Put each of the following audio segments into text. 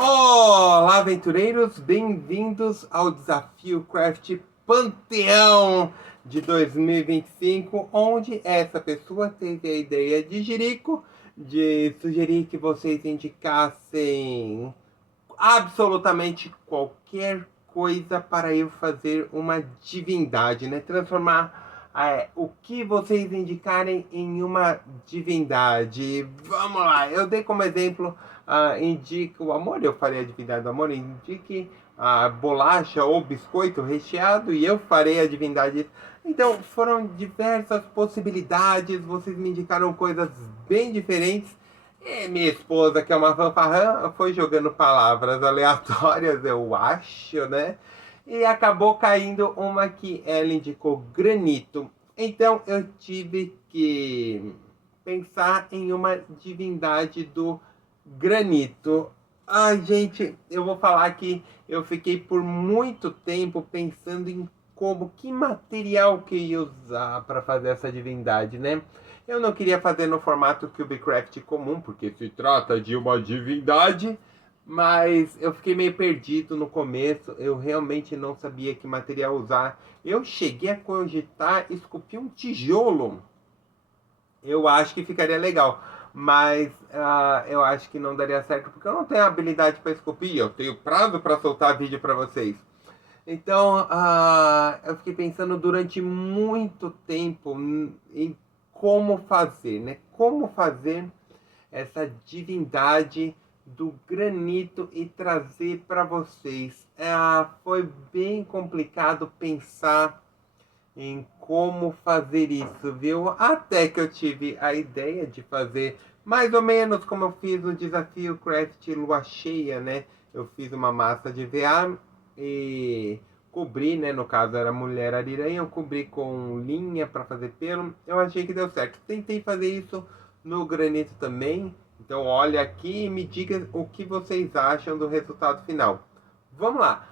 Olá, aventureiros! Bem-vindos ao Desafio Craft Panteão de 2025, onde essa pessoa teve a ideia de Jerico de sugerir que vocês indicassem absolutamente qualquer coisa para eu fazer uma divindade, né? Transformar o que vocês indicarem em uma divindade. Vamos lá, eu dei como exemplo, indique o amor, eu farei a divindade do amor, indique a bolacha ou biscoito recheado e eu farei a divindade. Então foram diversas possibilidades, vocês me indicaram coisas bem diferentes. E minha esposa, que é uma fanfarrã, foi jogando palavras aleatórias, eu acho, né? E acabou caindo uma que ela indicou granito. Então eu tive que pensar em uma divindade do granito. Ai, gente, eu vou falar que eu fiquei por muito tempo pensando em que material que eu ia usar para fazer essa divindade, né? Eu não queria fazer no formato Cubecraft comum, porque se trata de uma divindade, mas eu fiquei meio perdido no começo, eu realmente não sabia que material usar. Eu cheguei a cogitar esculpir um tijolo. Eu acho que ficaria legal, mas eu acho que não daria certo, porque eu não tenho habilidade para esculpir, eu tenho prazo para soltar vídeo para vocês. Então, eu fiquei pensando durante muito tempo em como fazer, né? Como fazer essa divindade do granito e trazer para vocês. Foi bem complicado pensar em como fazer isso, viu? Até que eu tive a ideia de fazer mais ou menos como eu fiz no desafio Craft Lua Cheia, né? Eu fiz uma massa de VA e cobri, né? No caso era mulher ariranha, eu cobri com linha para fazer pelo. Eu achei que deu certo. Tentei fazer isso no granito também. Então olha aqui e me diga o que vocês acham do resultado final. Vamos lá.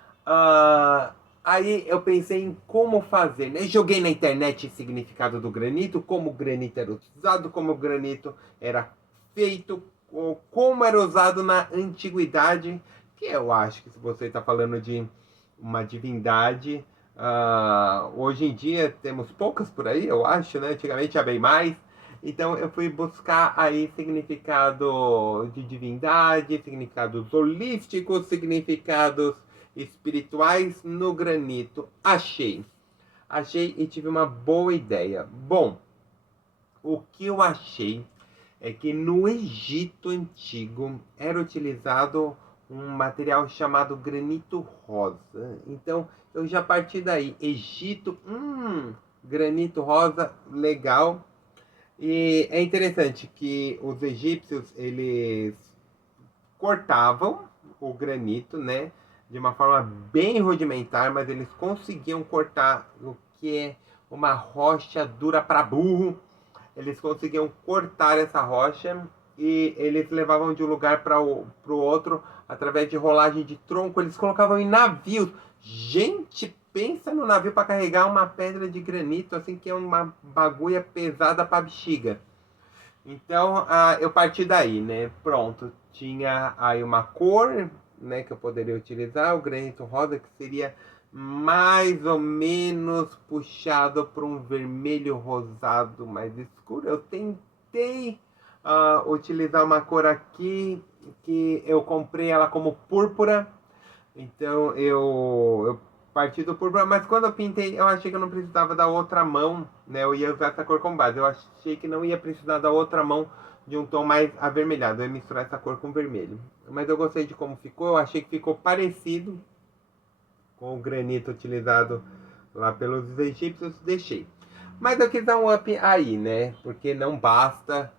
Aí eu pensei em como fazer, né? Joguei na internet o significado do granito, como o granito era usado, como o granito era feito, como era usado na antiguidade, que eu acho que se você está falando de uma divindade, hoje em dia temos poucas por aí, eu acho, né? Antigamente tinha bem mais. Então eu fui buscar aí significado de divindade, significados holísticos, significados espirituais no granito. Achei. Achei e tive uma boa ideia. Bom, o que eu achei é que no Egito Antigo era utilizado um material chamado granito rosa. Então eu já parti daí. Egito, granito rosa, legal. E é interessante que os egípcios, eles cortavam o granito, né? De uma forma bem rudimentar, mas eles conseguiam cortar o que é uma rocha dura para burro. Eles conseguiam cortar essa rocha e eles levavam de um lugar para o outro através de rolagem de tronco. Eles colocavam em navios. Gente, pensa no navio para carregar uma pedra de granito, assim, que é uma bagulha pesada para bexiga. Então, eu parti daí, né? Pronto, tinha aí uma cor, né, que eu poderia utilizar, o granito rosa, que seria mais ou menos puxado para um vermelho rosado mais escuro. Eu tentei utilizar uma cor aqui que eu comprei ela como púrpura, então eu parti do púrpura, mas quando eu pintei, eu achei que eu não precisava da outra mão, né? Eu ia usar essa cor como base. Eu achei que não ia precisar da outra mão de um tom mais avermelhado. Eu ia misturar essa cor com vermelho. Mas eu gostei de como ficou, eu achei que ficou parecido com o granito utilizado lá pelos egípcios, deixei. Mas eu quis dar um up aí, né? Porque não basta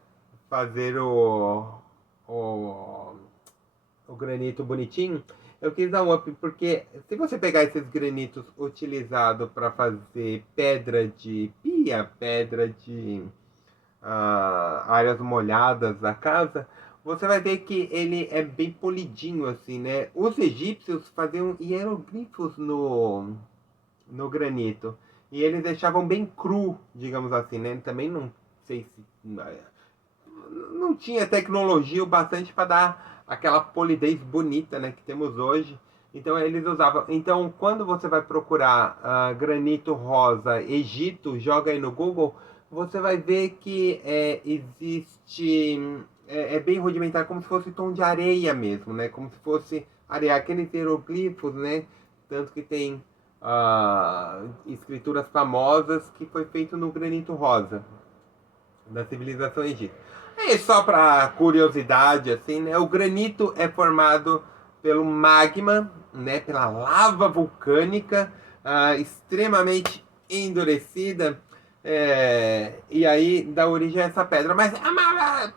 fazer o o granito bonitinho, eu quis dar um up, porque se você pegar esses granitos utilizados para fazer pedra de pia, pedra de áreas molhadas da casa, você vai ver que ele é bem polidinho, assim, né? Os egípcios faziam hieroglifos no granito. E eles deixavam bem cru, digamos assim, né? Também não sei se não tinha tecnologia o bastante para dar aquela polidez bonita, né, que temos hoje. Então eles usavam. Então quando você vai procurar granito rosa Egito, joga aí no Google, você vai ver que existe é bem rudimentar, como se fosse tom de areia mesmo, né? Como se fosse areia, aqueles hieroglifos, né? Tanto que tem escrituras famosas que foi feito no granito rosa da civilização egípcia. E só para curiosidade, assim, né? O granito é formado pelo magma, né? Pela lava vulcânica extremamente endurecida. E aí dá origem a essa pedra. Mas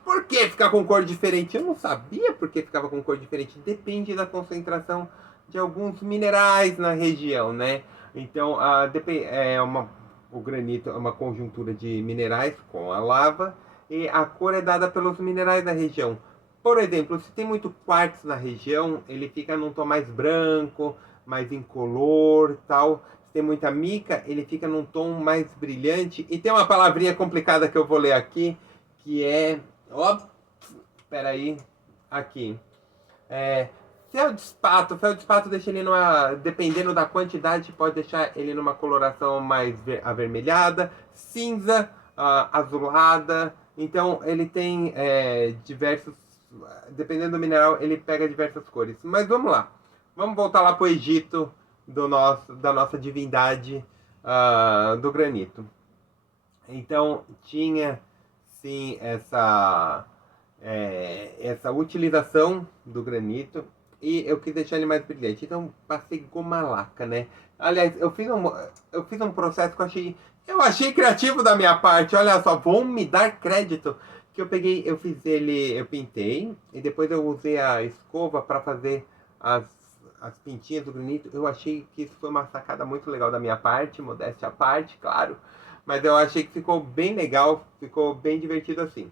por que ficar com cor diferente? Eu não sabia por que ficava com cor diferente. Depende da concentração de alguns minerais na região, né? Então, o granito é uma conjuntura de minerais com a lava e a cor é dada pelos minerais da região. Por exemplo, se tem muito quartzo na região, ele fica num tom mais branco, mais incolor, tal. Se tem muita mica, ele fica num tom mais brilhante. E tem uma palavrinha complicada que eu vou ler aqui, que é... Espera aí. Aqui. Feldespato deixa ele numa... Dependendo da quantidade, pode deixar ele numa coloração mais avermelhada, cinza, azulada. Então, ele tem diversos... Dependendo do mineral, ele pega diversas cores. Mas vamos lá. Vamos voltar lá para o Egito da nossa divindade do granito. Então, tinha, sim, essa utilização do granito e eu quis deixar ele mais brilhante. Então, passei goma laca, né? Aliás, eu fiz um processo que eu achei criativo da minha parte. Olha só, vão me dar crédito. Que eu fiz ele, eu pintei e depois eu usei a escova para fazer as pintinhas do granito. Eu achei que isso foi uma sacada muito legal da minha parte, modéstia à parte, claro. Mas eu achei que ficou bem legal, ficou bem divertido assim.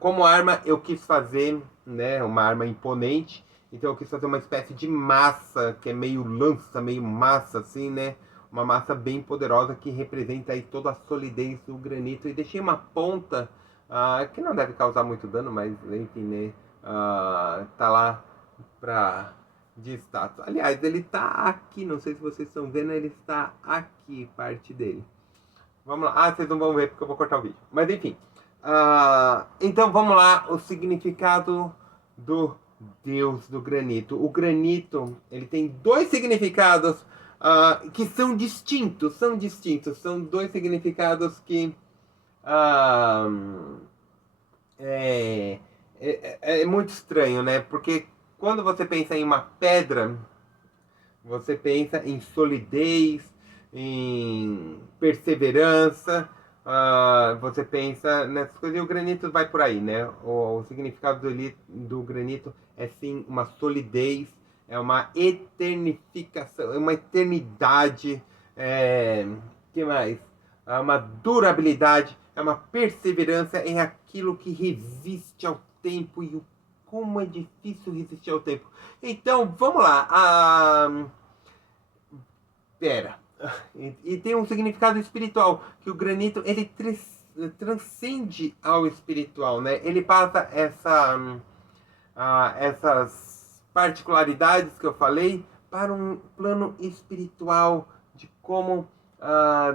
Como arma, eu quis fazer, né, uma arma imponente. Então eu quis fazer uma espécie de massa, que é meio lança, meio massa, assim, né? Uma massa bem poderosa que representa aí toda a solidez do granito. E deixei uma ponta que não deve causar muito dano, mas enfim, né? Tá lá de status. Aliás, ele tá aqui, não sei se vocês estão vendo, ele está aqui, parte dele. Vamos lá. Vocês não vão ver porque eu vou cortar o vídeo. Mas enfim. Então vamos lá, o significado do Deus do granito. O granito, ele tem dois significados que são distintos. São dois significados que é muito estranho, né? Porque quando você pensa em uma pedra, você pensa em solidez, em perseverança, você pensa nessas coisas, e o granito vai por aí, né? O significado do granito é sim uma solidez, é uma eternificação, é uma eternidade, que mais? É uma durabilidade, é uma perseverança em aquilo que resiste ao tempo e como é difícil resistir ao tempo. Então, vamos lá. Pera. E tem um significado espiritual, que o granito, ele transcende ao espiritual, né? Ele passa essas particularidades que eu falei para um plano espiritual de como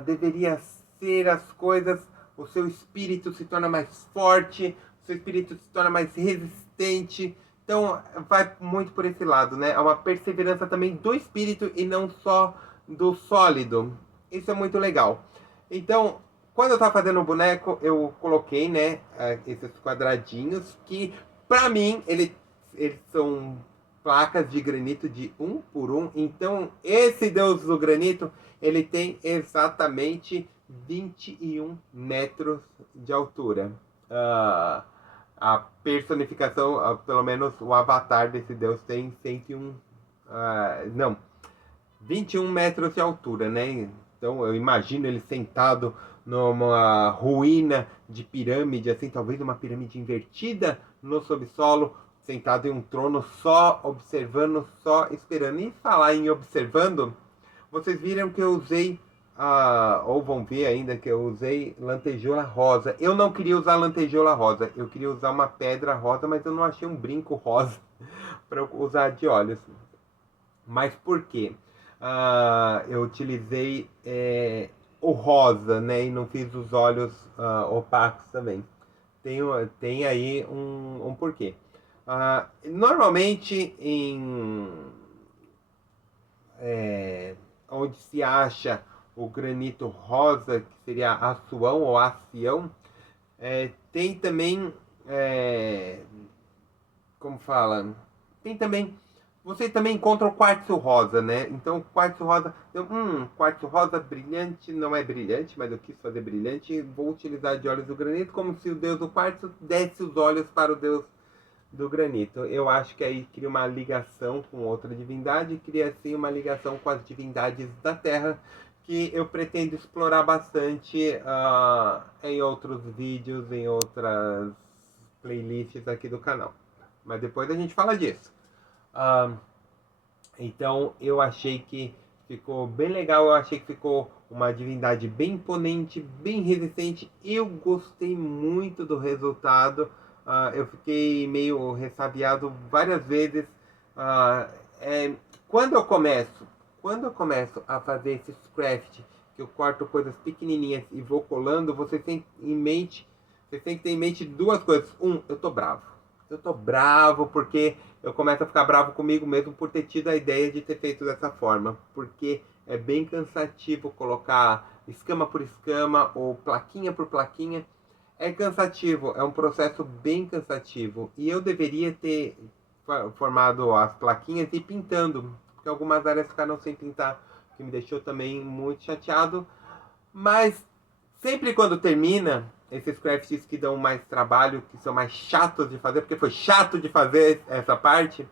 deveria ser as coisas. O seu espírito se torna mais forte, o seu espírito se torna mais resistente. Então, vai muito por esse lado, né? É uma perseverança também do espírito e não só do sólido. Isso é muito legal. Então, quando eu estava fazendo o boneco, eu coloquei, né, esses quadradinhos que, para mim, eles são placas de granito de 1 por 1. Então, esse deus do granito, ele tem exatamente 21 metros de altura. A personificação, pelo menos o avatar desse deus tem 101... não, 21 metros de altura, né? Então eu imagino ele sentado numa ruína de pirâmide, assim, talvez uma pirâmide invertida no subsolo, sentado em um trono só observando, só esperando. E falar em observando, vocês viram que eu usei ou vão ver ainda que eu usei lantejoula rosa. Eu não queria usar lantejoula rosa, eu queria usar uma pedra rosa, mas eu não achei um brinco rosa para eu usar de olhos. Mas por quê? Eu utilizei o rosa, né? E não fiz os olhos opacos também. Tem aí um porquê. Normalmente onde se acha o granito rosa, que seria açuão ou acião, tem também, como fala, tem também, você também encontra o quartzo rosa, né? Então o quartzo rosa, quartzo rosa brilhante, não é brilhante, mas eu quis fazer brilhante, vou utilizar de olhos do granito, como se o deus do quartzo desse os olhos para o deus do granito. Eu acho que aí cria uma ligação com outra divindade, cria assim uma ligação com as divindades da Terra, que eu pretendo explorar bastante em outros vídeos, em outras playlists aqui do canal. Mas depois a gente fala disso. Ah, então eu achei que ficou bem legal, eu achei que ficou uma divindade bem imponente, bem resistente. Eu gostei muito do resultado. Eu fiquei meio ressabiado várias vezes. Ah, é, quando eu começo, quando eu começo a fazer esses craft, que eu corto coisas pequenininhas e vou colando, você tem que ter em mente duas coisas. Eu tô bravo. Eu tô bravo porque eu começo a ficar bravo comigo mesmo por ter tido a ideia de ter feito dessa forma. Porque é bem cansativo colocar escama por escama ou plaquinha por plaquinha. É cansativo, é um processo bem cansativo. E eu deveria ter formado as plaquinhas e pintando, porque algumas áreas ficaram sem pintar, o que me deixou também muito chateado. Mas sempre quando termina, esses crafts que dão mais trabalho, que são mais chatos de fazer, porque foi chato de fazer essa parte,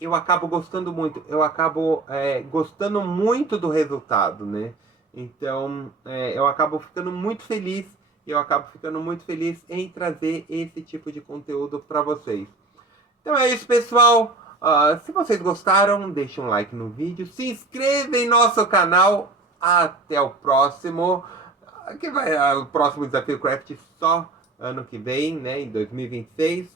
eu acabo gostando muito. Eu acabo gostando muito do resultado, né? Então, eu acabo ficando muito feliz. Eu acabo ficando muito feliz em trazer esse tipo de conteúdo para vocês. Então é isso, pessoal. Se vocês gostaram, deixe um like no vídeo. Se inscreva em nosso canal. Até o próximo. O próximo Desafio Craft só ano que vem, né? Em 2026.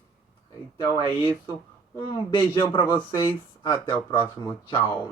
Então é isso. Um beijão para vocês. Até o próximo. Tchau.